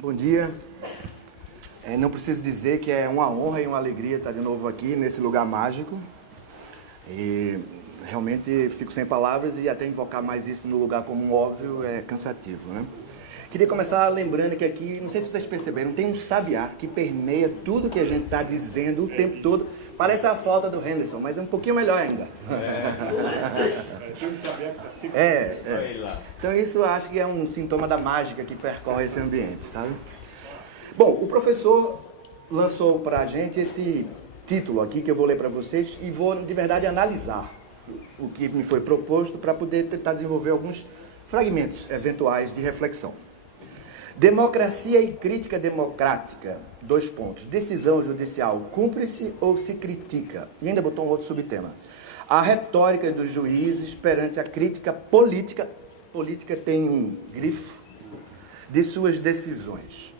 Bom dia. Não preciso dizer que é uma honra e uma alegria estar de novo aqui nesse lugar mágico. E realmente fico sem palavras e até invocar mais isso no lugar como um óbvio é cansativo, né? Queria começar lembrando que aqui, não sei se vocês perceberam, tem um sabiá que permeia tudo que a gente está dizendo o tempo todo. Parece a flauta do Henderson, mas é um pouquinho melhor ainda. Então isso eu acho que é um sintoma da mágica que percorre esse ambiente, sabe? Bom, o professor lançou para a gente esse título aqui que eu vou ler para vocês e vou de verdade analisar o que me foi proposto para poder tentar desenvolver alguns fragmentos eventuais de reflexão. Democracia e crítica democrática, 2 pontos. Decisão judicial, cumpre-se ou se critica? E ainda botou um outro subtema. A retórica dos juízes perante a crítica política, política tem um grifo, de suas decisões.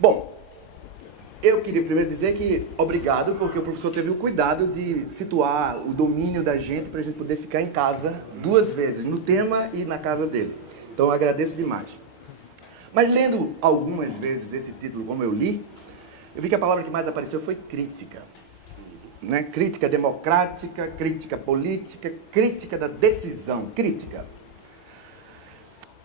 Bom, eu queria primeiro dizer que obrigado, porque o professor teve o cuidado de situar o domínio da gente para a gente poder ficar em casa 2 vezes, no tema e na casa dele. Então eu agradeço demais. Mas lendo algumas vezes esse título, como eu li, eu vi que a palavra que mais apareceu foi crítica. Né? Crítica democrática, crítica política, crítica da decisão, crítica.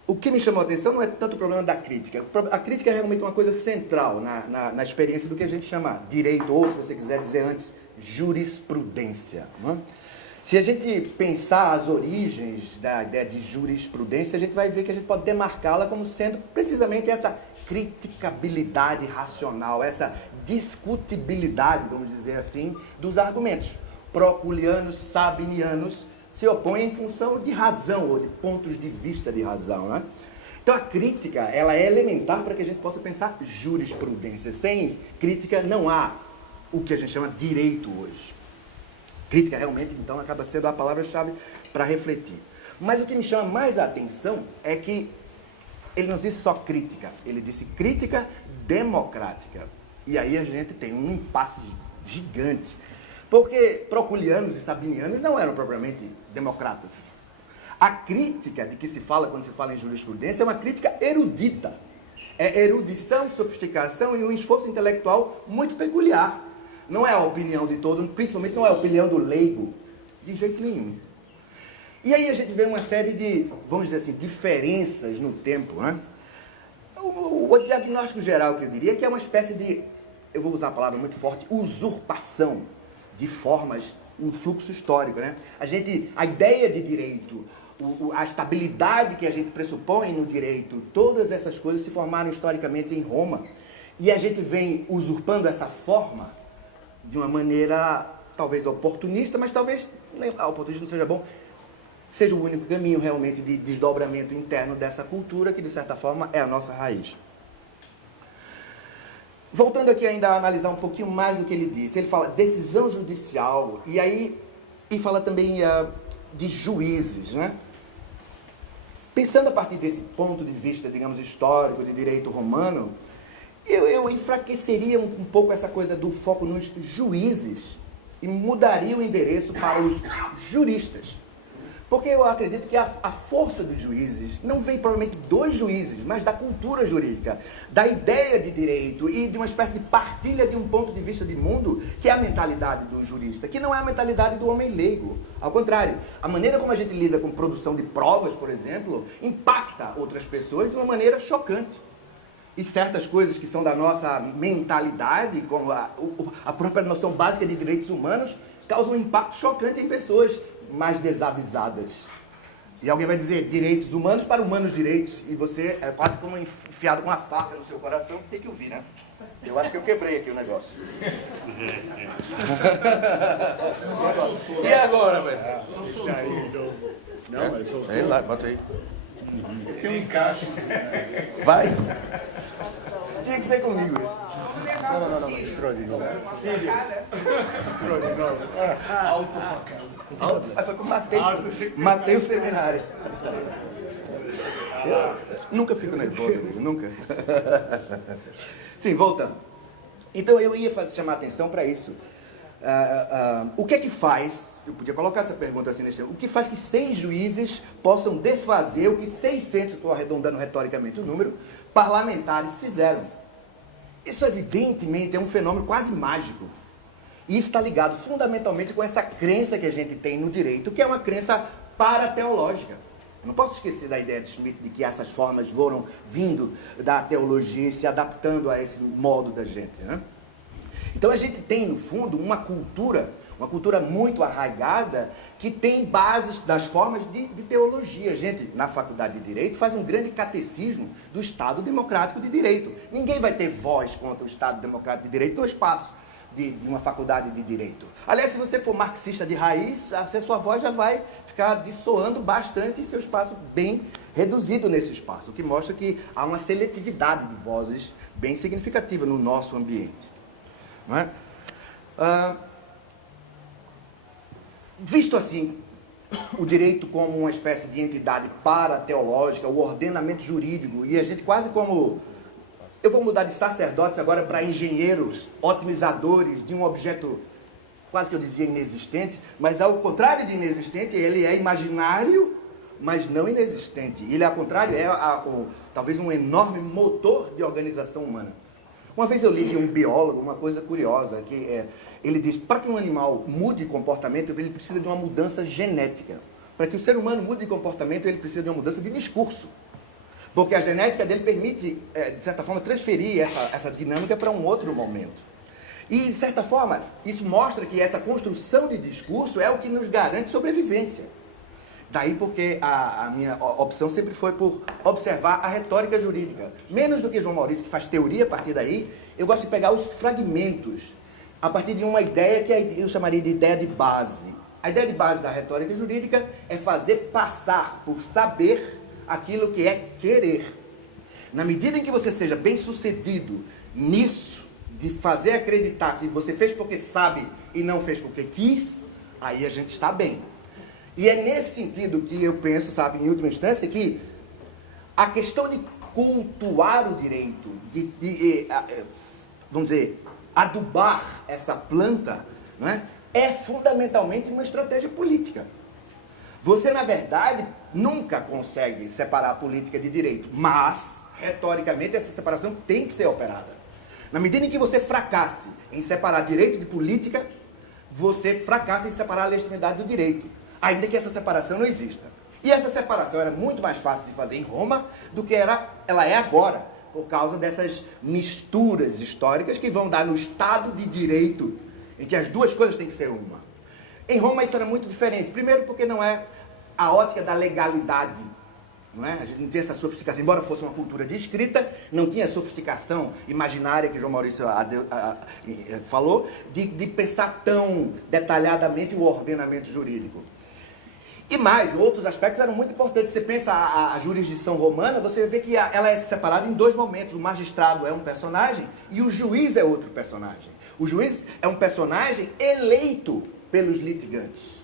O que me chamou a atenção não é tanto o problema da crítica. A crítica é realmente uma coisa central na experiência do que a gente chama direito, ou se você quiser dizer antes, jurisprudência. Não é? Se a gente pensar as origens da ideia de jurisprudência, a gente vai ver que a gente pode demarcá-la como sendo precisamente essa criticabilidade racional, essa discutibilidade, vamos dizer assim, dos argumentos. Proculianos, sabinianos se opõem em função de razão, ou de pontos de vista de razão, né? Então a crítica, ela é elementar para que a gente possa pensar jurisprudência. Sem crítica não há o que a gente chama de direito hoje. Crítica realmente, então, acaba sendo a palavra-chave para refletir. Mas o que me chama mais a atenção é que ele não disse só crítica, ele disse crítica democrática. E aí a gente tem um impasse gigante. Porque proculianos e sabinianos não eram propriamente democratas. A crítica de que se fala quando se fala em jurisprudência é uma crítica erudita. É erudição, sofisticação e um esforço intelectual muito peculiar. Não é a opinião de todo, principalmente não é a opinião do leigo, de jeito nenhum. E aí a gente vê uma série de, vamos dizer assim, diferenças no tempo, né? O diagnóstico geral que eu diria que é uma espécie de, eu vou usar a palavra muito forte, usurpação de formas no fluxo histórico, né? A ideia de direito, a estabilidade que a gente pressupõe no direito, todas essas coisas se formaram historicamente em Roma. E a gente vem usurpando essa forma de uma maneira talvez oportunista, mas talvez a oportunismo não seja bom, seja o único caminho realmente de desdobramento interno dessa cultura, que de certa forma é a nossa raiz. Voltando aqui ainda a analisar um pouquinho mais do que ele disse, ele fala decisão judicial, e fala também de juízes, né? Pensando a partir desse ponto de vista, digamos, histórico, de direito romano, eu enfraqueceria um pouco essa coisa do foco nos juízes e mudaria o endereço para os juristas. Porque eu acredito que a força dos juízes não vem provavelmente dos juízes, mas da cultura jurídica, da ideia de direito e de uma espécie de partilha de um ponto de vista de mundo, que é a mentalidade do jurista, que não é a mentalidade do homem leigo. Ao contrário, a maneira como a gente lida com produção de provas, por exemplo, impacta outras pessoas de uma maneira chocante. E certas coisas que são da nossa mentalidade, como a própria noção básica de direitos humanos, causam um impacto chocante em pessoas mais desavisadas. E alguém vai dizer direitos humanos para humanos direitos, e você é quase como enfiado com uma faca no seu coração, que tem que ouvir, né? Eu acho que eu quebrei aqui o negócio. E agora, velho? Não, mas soltou. Lá, bota aí. Tem um encaixe. Vai. Tinha que ser comigo isso. Não. Entrou de novo. Entrou de novo. Aí foi que eu matei o seminário. Nunca fico nervoso, nunca. Sim, voltando. Então eu ia chamar a atenção para isso. O que é que faz, eu podia colocar essa pergunta assim nesse tempo, o que faz que 6 juízes possam desfazer o que 600, estou arredondando retoricamente o número, parlamentares fizeram. Isso, evidentemente, é um fenômeno quase mágico. E isso está ligado fundamentalmente com essa crença que a gente tem no direito, que é uma crença parateológica. Eu não posso esquecer da ideia de Schmitt de que essas formas foram vindo da teologia e se adaptando a esse modo da gente, né? Então a gente tem, no fundo, uma cultura muito arraigada, que tem bases das formas de teologia. A gente, na faculdade de Direito, faz um grande catecismo do Estado Democrático de Direito. Ninguém vai ter voz contra o Estado Democrático de Direito no espaço de uma faculdade de Direito. Aliás, se você for marxista de raiz, a sua voz já vai ficar dissoando bastante e seu espaço bem reduzido nesse espaço, o que mostra que há uma seletividade de vozes bem significativa no nosso ambiente. Não é? Visto assim, o direito como uma espécie de entidade parateológica, o ordenamento jurídico, e a gente quase como... Eu vou mudar de sacerdotes agora para engenheiros, otimizadores de um objeto, quase que eu dizia inexistente, mas ao contrário de inexistente, ele é imaginário, mas não inexistente. Ele, ao contrário, é talvez um enorme motor de organização humana. Uma vez eu li de um biólogo uma coisa curiosa, que ele diz, para que um animal mude de comportamento, ele precisa de uma mudança genética. Para que o ser humano mude de comportamento, ele precisa de uma mudança de discurso. Porque a genética dele permite, de certa forma, transferir essa dinâmica para um outro momento. E, de certa forma, isso mostra que essa construção de discurso é o que nos garante sobrevivência. Daí porque a minha opção sempre foi por observar a retórica jurídica. Menos do que João Maurício, que faz teoria a partir daí, eu gosto de pegar os fragmentos a partir de uma ideia que eu chamaria de ideia de base. A ideia de base da retórica jurídica é fazer passar por saber aquilo que é querer. Na medida em que você seja bem-sucedido nisso, de fazer acreditar que você fez porque sabe e não fez porque quis, aí a gente está bem. E é nesse sentido que eu penso, sabe, em última instância, que a questão de cultuar o direito, vamos dizer, adubar essa planta, não é? É fundamentalmente uma estratégia política. Você, na verdade, nunca consegue separar a política de direito, mas, retoricamente, essa separação tem que ser operada. Na medida em que você fracasse em separar direito de política, você fracassa em separar a legitimidade do direito, ainda que essa separação não exista. E essa separação era muito mais fácil de fazer em Roma do que ela é agora, por causa dessas misturas históricas que vão dar no Estado de Direito, em que as duas coisas têm que ser uma. Em Roma isso era muito diferente. Primeiro porque não é a ótica da legalidade. Não é? A gente não tinha essa sofisticação. Embora fosse uma cultura de escrita, não tinha a sofisticação imaginária que João Maurício falou, de pensar tão detalhadamente o ordenamento jurídico. E mais, outros aspectos eram muito importantes. Você pensa a jurisdição romana, você vê que ela é separada em dois momentos. O magistrado é um personagem e o juiz é outro personagem. O juiz é um personagem eleito pelos litigantes.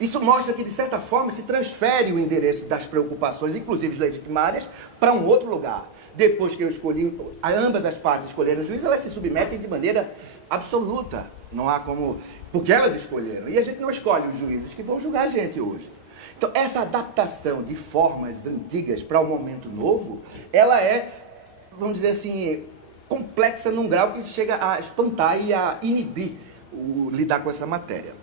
Isso mostra que, de certa forma, se transfere o endereço das preocupações, inclusive legitimárias, para um outro lugar. Depois que eu escolhi, ambas as partes escolheram o juiz, elas se submetem de maneira absoluta. Não há como... Porque elas escolheram. E a gente não escolhe os juízes que vão julgar a gente hoje. Então, essa adaptação de formas antigas para um momento novo, ela é, vamos dizer assim, complexa num grau que chega a espantar e a inibir lidar com essa matéria.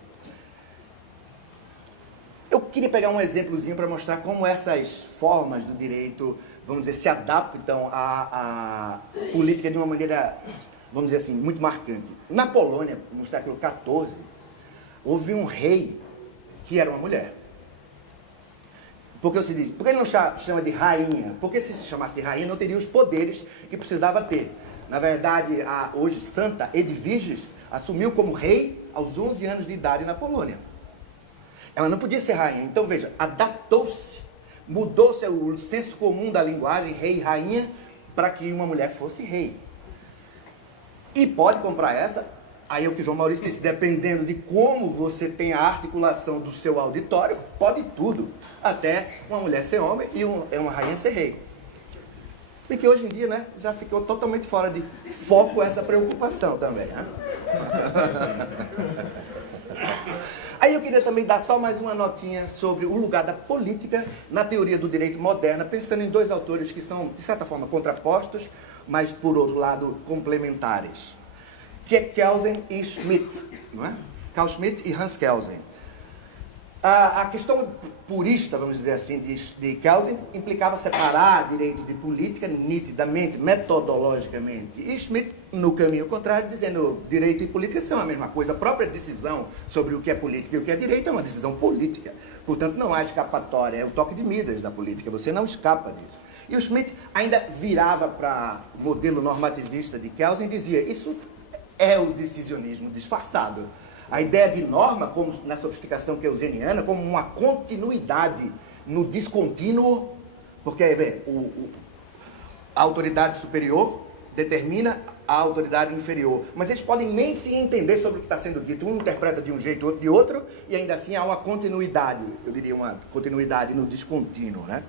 Eu queria pegar um exemplozinho para mostrar como essas formas do direito, vamos dizer, se adaptam à política de uma maneira, vamos dizer assim, muito marcante. Na Polônia, no século XIV, houve um rei que era uma mulher. Por que ele não chama de rainha? Porque se chamasse de rainha, não teria os poderes que precisava ter. Na verdade, a hoje santa Edviges assumiu como rei aos 11 anos de idade na Polônia. Ela não podia ser rainha. Então, veja, adaptou-se, mudou-se o senso comum da linguagem, rei e rainha, para que uma mulher fosse rei. E pode comprar essa, aí é o que João Maurício disse, dependendo de como você tem a articulação do seu auditório, pode tudo, até uma mulher ser homem e uma rainha ser rei. Porque hoje em dia, né, já ficou totalmente fora de foco essa preocupação também, né? Aí Aí eu queria também dar só mais uma notinha sobre o lugar da política na teoria do direito moderna, pensando em dois autores que são, de certa forma, contrapostos, mas, por outro lado, complementares, que é Kelsen e Schmitt, não é? Carl Schmitt e Hans Kelsen. A questão purista, vamos dizer assim, de Kelsen implicava separar direito de política nitidamente, metodologicamente. E Schmitt, no caminho contrário, dizendo direito e política são a mesma coisa. A própria decisão sobre o que é política e o que é direito é uma decisão política. Portanto, não há escapatória, é o toque de Midas da política, você não escapa disso. E o Schmitt ainda virava para o modelo normativista de Kelsen e dizia, isso é o decisionismo disfarçado. A ideia de norma, como na sofisticação keuseniana, como uma continuidade no descontínuo, porque a autoridade superior determina a autoridade inferior, mas eles podem nem se entender sobre o que está sendo dito, um interpreta de um jeito, outro de outro, e ainda assim há uma continuidade, eu diria uma continuidade no descontínuo, né?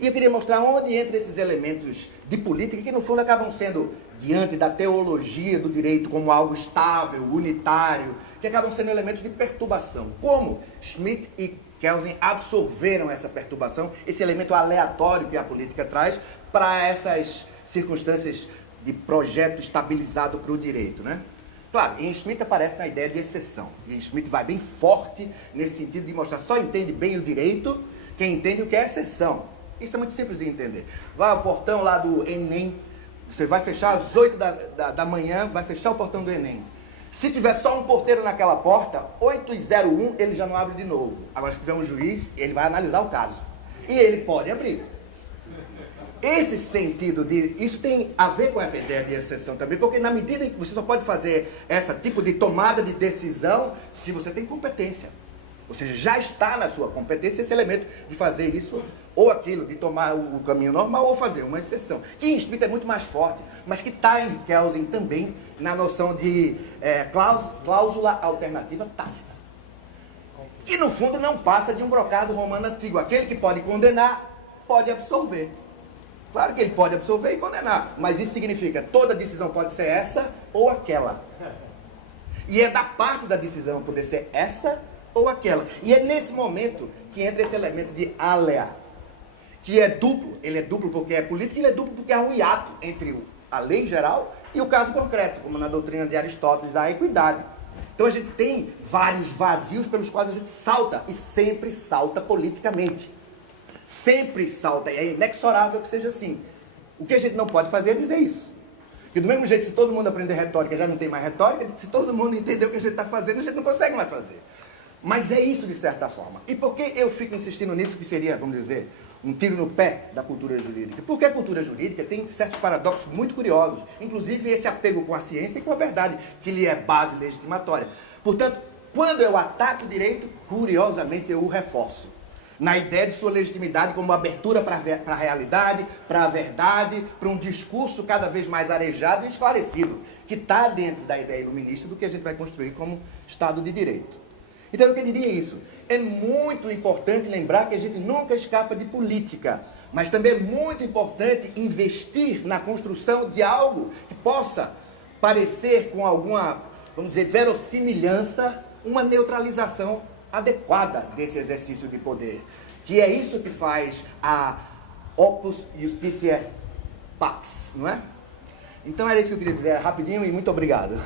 E eu queria mostrar onde entra esses elementos de política que, no fundo, acabam sendo, diante da teologia do direito como algo estável, unitário, que acabam sendo elementos de perturbação. Como Schmitt e Kelsen absorveram essa perturbação, esse elemento aleatório que a política traz para essas circunstâncias de projeto estabilizado para o direito, né? Claro, em Schmitt aparece na ideia de exceção. E Schmitt vai bem forte nesse sentido de mostrar só entende bem o direito quem entende o que é exceção. Isso é muito simples de entender. Vai ao portão lá do Enem, você vai fechar às 8 da manhã, vai fechar o portão do Enem. Se tiver só um porteiro naquela porta, 8h01, ele já não abre de novo. Agora, se tiver um juiz, ele vai analisar o caso. E ele pode abrir. Esse sentido isso tem a ver com essa ideia de exceção também, porque na medida em que você só pode fazer esse tipo de tomada de decisão se você tem competência. Ou seja, já está na sua competência esse elemento de fazer isso ou aquilo, de tomar o caminho normal ou fazer uma exceção. Que em Schmitt é muito mais forte, mas que está em Kelsen também na noção de cláusula alternativa tácita. Que no fundo não passa de um brocado romano antigo. Aquele que pode condenar, pode absolver. Claro que ele pode absolver e condenar, mas isso significa que toda decisão pode ser essa ou aquela. E é da parte da decisão poder ser essa ou aquela. E é nesse momento que entra esse elemento de alea, que é duplo. Ele é duplo porque é político, e ele é duplo porque há um hiato entre a lei geral e o caso concreto, como na doutrina de Aristóteles da equidade. Então a gente tem vários vazios pelos quais a gente salta, e sempre salta politicamente. Sempre salta, e é inexorável que seja assim. O que a gente não pode fazer é dizer isso. Porque do mesmo jeito, se todo mundo aprender retórica, já não tem mais retórica, se todo mundo entender o que a gente está fazendo, a gente não consegue mais fazer. Mas é isso de certa forma. E por que eu fico insistindo nisso, que seria, vamos dizer, um tiro no pé da cultura jurídica? Porque a cultura jurídica tem certos paradoxos muito curiosos, inclusive esse apego com a ciência e com a verdade, que lhe é base legitimatória. Portanto, quando eu ataco o direito, curiosamente eu o reforço. Na ideia de sua legitimidade como abertura para a realidade, para a verdade, para um discurso cada vez mais arejado e esclarecido, que está dentro da ideia iluminista do que a gente vai construir como Estado de Direito. Então eu diria isso, é muito importante lembrar que a gente nunca escapa de política, mas também é muito importante investir na construção de algo que possa parecer com alguma, vamos dizer, verossimilhança, uma neutralização adequada desse exercício de poder, que é isso que faz a Opus Justitiae Pax, não é? Então era isso que eu queria dizer rapidinho e muito obrigado.